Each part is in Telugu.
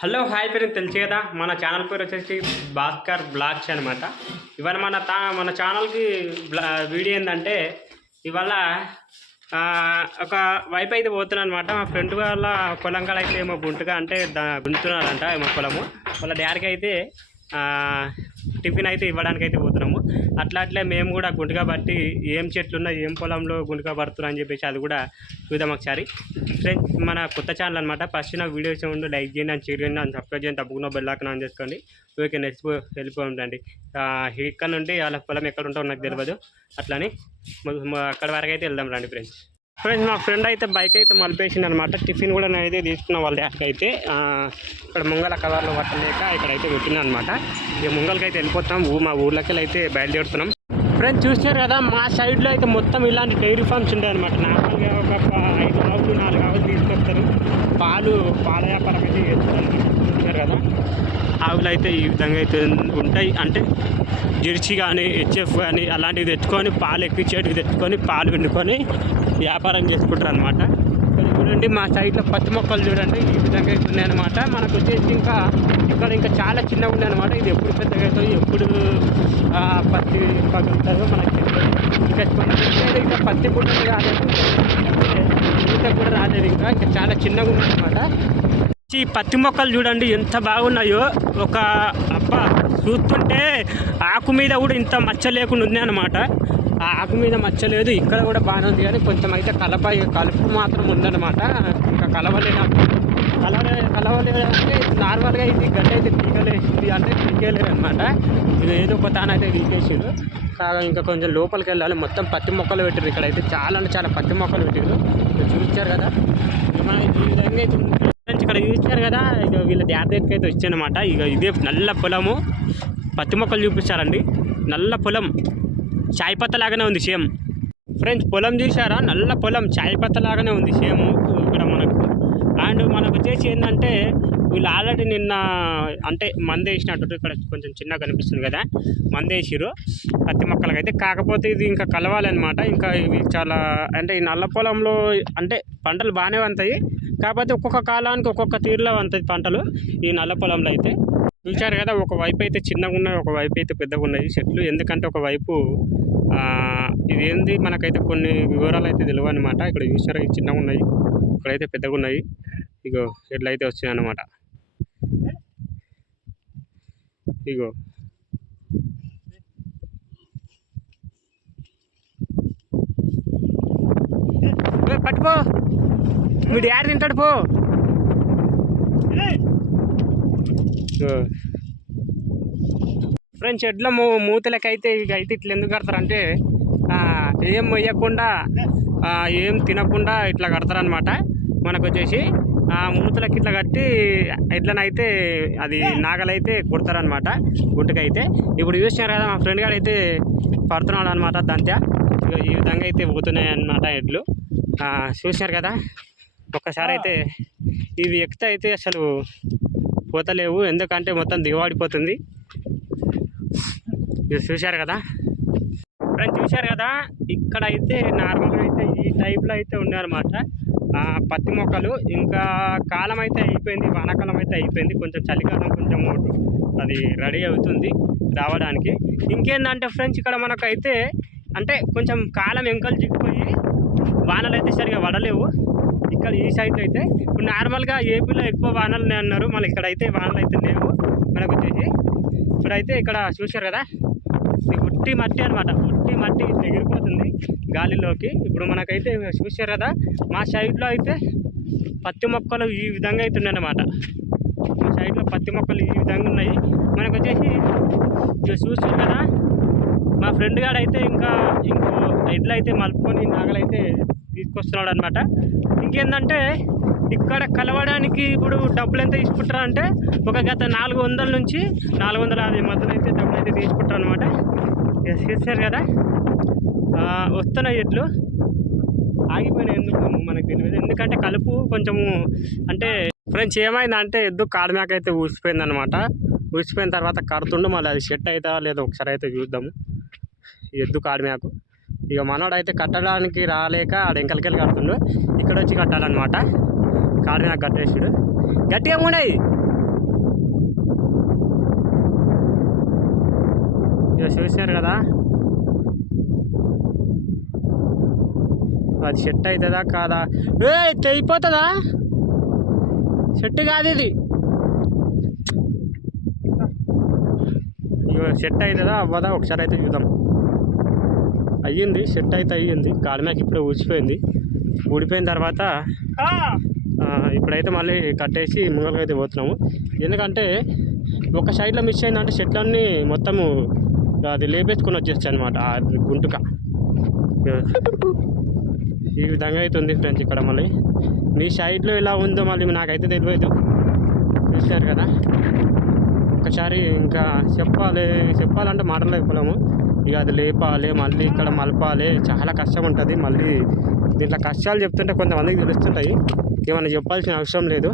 హలో హాయ్ పేరు తెలుసు కదా. మన ఛానల్ పేరు వచ్చేసి భాస్కర్ బ్లాగ్స్ అనమాట ఇవాళ మన తా మన ఛానల్కి బ్లా వీడియో ఏంటంటే ఇవాళ ఒక వైపు అయితే పోతున్నాను అనమాట మా ఫ్రెండ్ వాళ్ళ పొలం కాడ అయితే ఏమో గుంటుగా అంటే దా గుంతున్నారంట ఏమో పొలము. వాళ్ళ డాడీకి అయితే టిఫిన్ అయితే ఇవ్వడానికి అయితే పోతున్నాము అట్లా అట్లే మేము కూడా గుంటగా పట్టి ఏం చెట్లు ఉన్నాయి ఏం పొలంలో గుంటగా పడుతున్నా అని చెప్పేసి అది కూడా చూద్దాం ఒకసారి. ఫ్రెండ్స్ మన కొత్త ఛానల్ అనమాట ఫస్ట్ నా వీడియోస్ ఉండి లైక్ చేయండి అని షేర్ చేయండి అని సబ్స్క్రైబ్ చేయండి. తప్పకుండా బెల్ ఐకాన్ ఆన్ చేసుకోండి. ఓకే నెక్స్ట్ వెళ్ళిపోండి ఇక్కడ నుండి వాళ్ళ పొలం ఎక్కడ ఉంటుందో నాకు తెలియదు అట్లని అక్కడ వరకు అయితే వెళ్దాం రండి ఫ్రెండ్స్ ఫ్రెండ్స్ మా ఫ్రెండ్ అయితే బైక్ అయితే మలిపేసింది అనమాట టిఫిన్ కూడా నేను అయితే తీసుకున్న వాళ్ళ డాడీకి అయితే ఇక్కడ ముంగల కవర్లో పట్టలేక ఇక్కడ అయితే పెట్టినా అనమాట ఇక ముంగలకి అయితే వెళ్ళిపోతాం. ఊ మా ఊర్లోకి అయితే బయలుదేరుతున్నాం. ఫ్రెండ్స్ చూసారు కదా మా సైడ్లో అయితే మొత్తం ఇలాంటి డైరీ ఫార్మ్స్ ఉంటాయి అనమాట నార్మల్గా ఒక ఐదు ఆవులు నాలుగు ఆవులు తీసుకొస్తారు. పాలు పాల వ్యాపారం అయితే చేస్తారు. ఆవులు అయితే ఈ విధంగా అయితే ఉంటాయి. అంటే జెర్సీ కానీ హెచ్ఎఫ్ కానీ అలాంటివి తెచ్చుకొని పాలు ఎక్కించేటివి తెచ్చుకొని పాలు పిండుకొని వ్యాపారం చేసుకుంటారు అనమాట చూడండి మా సైడ్లో పత్తి మొక్కలు చూడండి ఈ విధంగా అయితే ఉన్నాయన్నమాట. మనకు వచ్చేసి ఇంకా ఇక్కడ ఇంకా చాలా చిన్నగా ఉన్నాయి అనమాట ఇది ఎప్పుడు పెద్దగా అవుతుంది ఎప్పుడు పత్తి పగులుతుందో మనకు ఇంకా ఇంకా పత్తి కూడా రాలేదు. ఇంకా కూడా రాలేదు. ఇంకా ఇంకా చాలా చిన్నగా ఉందన్నమాట. ఈ పత్తి మొక్కలు చూడండి ఎంత బాగున్నాయో. ఒక అబ్బా చూస్తుంటే ఆకు మీద కూడా ఇంత మచ్చ లేకుండా ఉంది అనమాట ఆ ఆకు మీద మచ్చ లేదు ఇక్కడ కూడా బాగానే ఉంది కానీ కొంచెం అయితే కలప కలుపు మాత్రం ఉందన్నమాట. ఇంకా కలవలేదు కలవలే కలవలేదు అంటే నార్మల్గా ఇది గడ్డ అయితే తీగలేదు అంటే తీగలేదు అనమాట ఇది ఏదో ఒక తానైతే అయితే కాగా ఇంకా కొంచెం లోపలికి వెళ్ళాలి. మొత్తం పత్తి మొక్కలు పెట్టారు ఇక్కడ అయితే చాలా అంటే చాలా పత్తి మొక్కలు పెట్టారు చూపించారు కదా. ఇక మనం ఈ విధంగా అక్కడ ఇక్కడ చూపించారు కదా ఇక వీళ్ళ డ్యాడ్ దగ్గరికి అయితే వచ్చానమాట. ఇక ఇదే నల్ల పొలము. పత్తి మొక్కలు చూపించారండి నల్ల పొలం. చాయ్ పత్తలాగానే ఉంది సేమ్. ఫ్రెండ్స్ పొలం చూసారా నల్ల పొలం చాయ్ పత్తలాగానే ఉంది సేమ్. ఇక్కడ మనకు. అండ్ మనకు వచ్చేసి ఏంటంటే వీళ్ళు ఆల్రెడీ నిన్న అంటే మంద వేసినట్టు ఇక్కడ కొంచెం చిన్నగా కనిపిస్తుంది కదా. మంద వేసిరు పత్తి మొక్కలకి అయితే. కాకపోతే ఇది ఇంకా కలవాలన్నమాట. ఇంకా ఇవి చాలా అంటే ఈ నల్ల పొలంలో అంటే పంటలు బాగానే వంతాయి కాకపోతే ఒక్కొక్క కాలానికి ఒక్కొక్క తీరులో ఉంటుంది పంటలు ఈ నల్ల పొలంలో అయితే. చూశారు కదా ఒక వైపు అయితే చిన్నగా ఉన్నాయి ఒక వైపు అయితే పెద్దగా ఉన్నాయి చెట్లు. ఎందుకంటే ఒక వైపు ఇది ఏంది మనకైతే కొన్ని వివరాలు అయితే తెలియవు అనమాట ఇక్కడ చూసారు చిన్నగా ఉన్నాయి ఇక్కడైతే పెద్దగా ఉన్నాయి ఇగో ఎట్లయితే వచ్చినాయి అనమాట ఇగో. పట్టుకో. మీ డాడీ తింటాడు పో. ఫ్రెండ్స్ ఎడ్ల మూ మూతలకైతే ఇక అయితే ఇట్లా ఎందుకు కడతారంటే ఏం మొయ్యకుండా ఏం తినకుండా ఇట్లా కడతారనమాట మనకు వచ్చేసి ఆ మూతలకి ఇట్లా కట్టి ఎట్లనైతే అది నాగలైతే కుడతారనమాట గుట్టుకైతే. ఇప్పుడు చూసినారు కదా మా ఫ్రెండ్ గారు అయితే పడుతున్నాడు అనమాట దంత్య ఈ విధంగా అయితే పోతున్నాయి అన్నమాట ఎడ్లు చూసినారు కదా ఒక్కసారి అయితే ఇవి ఎక్కితే అయితే అసలు పోతలేవు. ఎందుకంటే మొత్తం దిగవాడిపోతుంది. మీరు చూశారు కదా? ఫ్రెండ్స్ చూశారు కదా? ఇక్కడ అయితే నార్మల్గా అయితే ఈ టైప్లో అయితే ఉన్నాయన్నమాట. ఆ, పత్తి మొక్కలు. ఇంకా కాలం అయితే అయిపోయింది. వానాకాలం అయితే అయిపోయింది. కొంచెం చలికాలం కొంచెం అది రెడీ అవుతుంది రావడానికి. ఇంకేందంటే ఫ్రెండ్స్ ఇక్కడ మనకైతే అంటే కొంచెం కాలం ఎంకలు చిక్కిపోయి వానలు అయితే సరిగా పడలేవు. ఇక్కడ ఈ సైడ్ అయితే ఇప్పుడు నార్మల్గా ఏపీలో ఎక్కువ వానలు ఉన్నాయి అన్నారు. మళ్ళీ ఇక్కడ అయితే వానలు అయితే లేవు. మనకు వచ్చేసి ఇప్పుడైతే ఇక్కడ చూశారు కదా? ఉట్టి మట్టి అనమాట ఉట్టి మట్టి ఇట్లా ఎగిరిపోతుంది గాలిలోకి. ఇప్పుడు మనకైతే చూశారు కదా? మా సైడ్లో అయితే పత్తి మొక్కలు ఈ విధంగా అయితే ఉన్నాయన్నమాట మా సైడ్లో పత్తి మొక్కలు ఈ విధంగా ఉన్నాయి. మనకు వచ్చేసి చూసారు కదా? మా ఫ్రెండ్ గాడు అయితే ఇంకా ఇంకో ఎడ్లు అయితే మలుపుకొని నాగలైతే తీసుకొస్తున్నాడు అనమాట ఇంకేంటంటే ఇక్కడ కలవడానికి ఇప్పుడు డబ్బులు ఎంత తీసుకుంటారు అంటే ఒక గత నాలుగు వందల నుంచి నాలుగు వందల యాభై మధ్యలో అయితే డబ్బులు అయితే తీసుకుంటారు అనమాట చేశారు కదా? వస్తున్నాయి చెట్లు ఆగిపోయినాయి ఎందుకు? మనకు తెలియదు. ఎందుకంటే కలుపు కొంచెము అంటే ఫ్రెండ్స్ ఏమైందంటే ఎద్దు కాడు మేక అయితే ఊసిపోయింది అనమాట ఊసిపోయిన తర్వాత కడుతుండు మళ్ళీ అది సెట్ అవుతా లేదో ఒకసారి అయితే చూద్దాము. ఈ ఎద్దు కాడు మేకు. ఇక మనోడు అయితే కట్టడానికి రాలేక ఆడ ఎంకలకెళ్ళి కడుతుండు. ఇక్కడ వచ్చి కట్టాలన్నమాట. కాడి నాకు కట్టేసాడు. గట్టిగా ఉండేది ఇక చూశారు కదా? అది సెట్ అవుతుందా కాదా? ఏ తెగిపోతుందా? సెట్ కాదు ఇది. సెట్ అవుతుందా అవ్వదా? ఒకసారి అయితే చూద్దాం. అయ్యింది సెట్ అయితే అయ్యింది. కాడమేకి ఇప్పుడే ఊసిపోయింది ఊడిపోయిన తర్వాత ఇప్పుడైతే మళ్ళీ కట్టేసి ముంగలకి అయితే పోతున్నాము. ఎందుకంటే ఒక సైడ్లో మిస్ అయిందంటే చెట్లన్నీ మొత్తము అది లేపేసుకొని వచ్చేస్తాయి అనమాట గుంటుక. ఈ విధంగా అయితే ఉంది ఫ్రెండ్స్ ఇక్కడ మళ్ళీ. మీ సైడ్లో ఎలా ఉందో మళ్ళీ నాకైతే తెలియదు. చూశారు కదా? ఒకసారి ఇంకా చెప్పాలి చెప్పాలంటే మాటలు చెప్పలేము. ఇక అది లేపాలి మళ్ళీ ఇక్కడ మలపాలి. చాలా కష్టం ఉంటుంది మళ్ళీ. దీంట్లో కష్టాలు చెప్తుంటే కొంతమందికి తెలుస్తుంటాయి. ఏమైనా చెప్పాల్సిన అవసరం లేదు.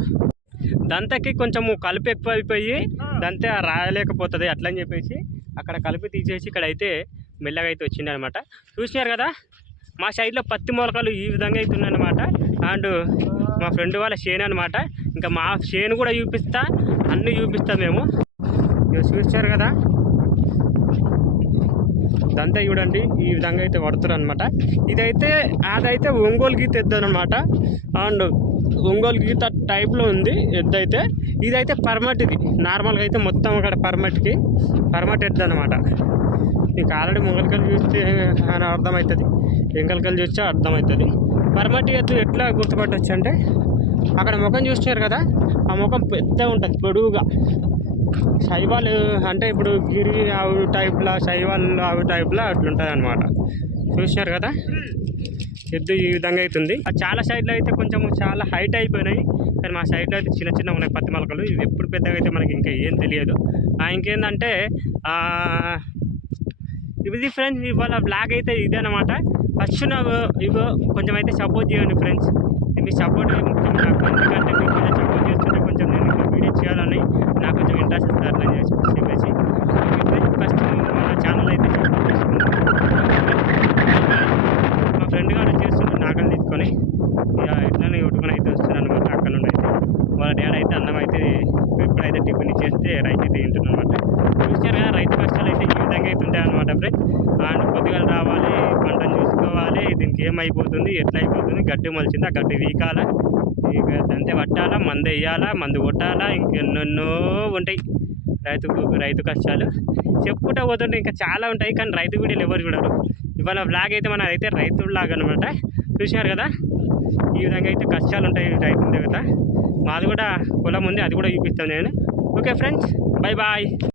దంతకి కొంచెము కలుపు ఎక్కువ అయిపోయి దంతే రాయలేకపోతుంది అట్లని చెప్పేసి అక్కడ కలిపి తీసేసి ఇక్కడ అయితే మెల్లగా అయితే వచ్చింది అనమాట చూసినారు కదా? మా సైడ్లో పత్తి మొలకలు ఈ విధంగా అయితే ఉన్నాయన్నమాట. అండ్ మా ఫ్రెండ్ వాళ్ళ షేన్ అనమాట ఇంకా మా చేను కూడా చూపిస్తా అన్నీ చూపిస్తాం మేము. ఇక చూసారు కదా? ఇదంతా చూడండి ఈ విధంగా అయితే పడుతున్నారు అనమాట ఇదైతే అదైతే ఒంగోలు గీత ఎద్దు అనమాట అండ్ ఒంగోలు గీత టైప్లో ఉంది ఎద్దైతే. ఇదైతే పర్మట్ ఇది. నార్మల్గా అయితే మొత్తం అక్కడ పర్మట్కి పర్మట్ ఎద్దు అనమాట మీకు ఆల్రెడీ ముంగలికలు చూస్తే అని అర్థమవుతుంది ఎంకలికలు చూస్తే అర్థమవుతుంది పర్మటి ఎత్తు ఎట్లా గుర్తుపట్టచ్చు అంటే అక్కడ ముఖం చూస్తున్నారు కదా? ఆ ముఖం పెద్ద ఉంటుంది పొడువుగా. శైవాలు అంటే ఇప్పుడు గిరి ఆవు టైప్లా శైవాలు ఆవు టైప్లా అట్లుంటుంది అనమాట చూసినారు కదా? ఎద్దు ఈ విధంగా అవుతుంది చాలా సైడ్లో అయితే కొంచెం చాలా హైట్ అయిపోయినాయి. కానీ మా సైడ్లో అయితే చిన్న చిన్న ఉన్నాయి పత్తి మొలకలు. ఇవి ఎప్పుడు పెద్దగా అయితే మనకి ఇంకా ఏం తెలియదు. ఆ, ఇంకేందంటే ఇది ఫ్రెండ్స్ ఇవాళ బ్లాగ్ అయితే ఇదే అనమాట ఫస్ట్ నాకు ఇగో కొంచెం అయితే సపోర్ట్ చేయండి ఫ్రెండ్స్ మీ సపోర్ట్ ముఖ్యం నాకు. ఎందుకంటే మీరు కొంచెం సపోర్ట్ చేస్తుంటే కొంచెం నేను వీడియో చేయాలని నాకు కొంచెం ఇంట్రెస్ట్ ఇస్తారు అట్లా చేసి. చెప్పేసి ఫస్ట్ మన ఛానల్ అయితే మా ఫ్రెండ్ గారు చేస్తున్నాడు నాకని తీసుకొని ఇక కొట్టుకొని ఉట్టుకొని అయితే వస్తున్నాను అనమాట అక్కడ నుండి అయితే. వాళ్ళ డాడీ అయితే అన్నం అయితే ఎప్పుడైతే టిఫిన్ ఇచ్చేస్తే రైస్ అయితే తింటున్నాను అనమాట చూసారు కదా రైతు కష్టాలు అయితే ఈ విధంగా అయితే ఉంటాయి అనమాట ఫ్రెండ్స్. అండ్ కొద్దిగా రావాలి పంటను చూసుకోవాలి దీనికి ఏమైపోతుంది ఎట్లా అయిపోతుంది గడ్డి మొలిచింది ఆ గడ్డి వీకాల? ఇక అంతే పట్టాలా మందు వేయాలా మందు కొట్టాలా ఇంకెన్నెన్నో ఉంటాయి రైతుకు రైతు కష్టాలు. చెప్పుకుంటూ పోతుంటే ఇంకా చాలా ఉంటాయి కానీ రైతు వీడియోలు ఎవరు చూడరు. ఇవాళ బ్లాగ్ అయితే మన అయితే రైతు లాగా అనమాట చూసినారు కదా? ఈ విధంగా అయితే కష్టాలు ఉంటాయి రైతు దగ్గర మాది కూడా పొలం ఉంది అది కూడా చూపిస్తాను నేను. Okay friends bye bye.